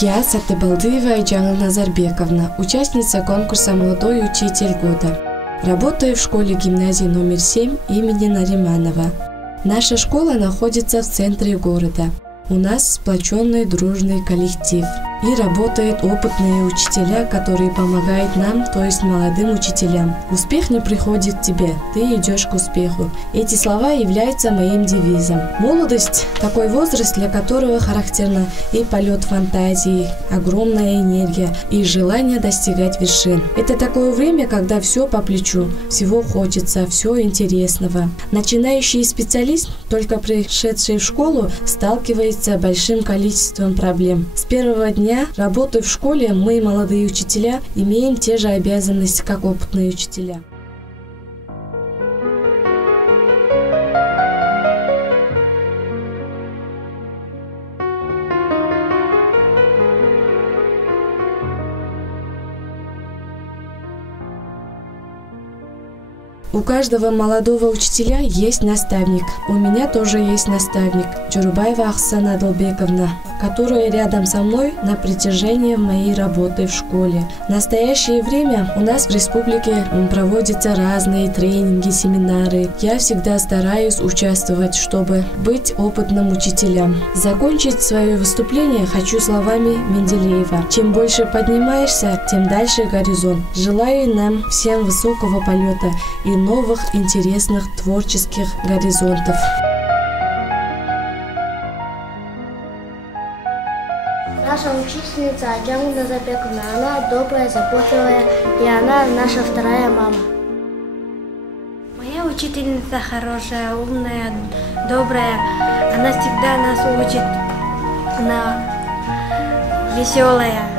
Я Сатыбалдыева Айджана Назарбековна, участница конкурса «Молодой учитель года». Работаю в школе-гимназии номер 7 имени Нариманова. Наша школа находится в центре города. У нас сплоченный дружный коллектив. И работают опытные учителя, которые помогают нам, то есть молодым учителям. Успех не приходит к тебе, ты идешь к успеху. Эти слова являются моим девизом. Молодость – такой возраст, для которого характерно и полет фантазии, огромная энергия и желание достигать вершин. Это такое время, когда все по плечу, всего хочется, все интересного. Начинающий специалист, только пришедший в школу, сталкивается с большим количеством проблем. С первого дня работы в школе мы, молодые учителя, имеем те же обязанности, как опытные учителя. У каждого молодого учителя есть наставник. У меня тоже есть наставник, Джурубаева Ахсана Адалбековна, которая рядом со мной на протяжении моей работы в школе. В настоящее время у нас в республике проводятся разные тренинги, семинары. Я всегда стараюсь участвовать, чтобы быть опытным учителем. Закончить свое выступление хочу словами Менделеева. Чем больше поднимаешься, тем дальше горизонт. Желаю нам всем высокого полета и новых интересных творческих горизонтов. Наша учительница Айджана Назарбековна, она добрая, заботливая, и она наша вторая мама. Моя учительница хорошая, умная, добрая. Она всегда нас учит. Она веселая.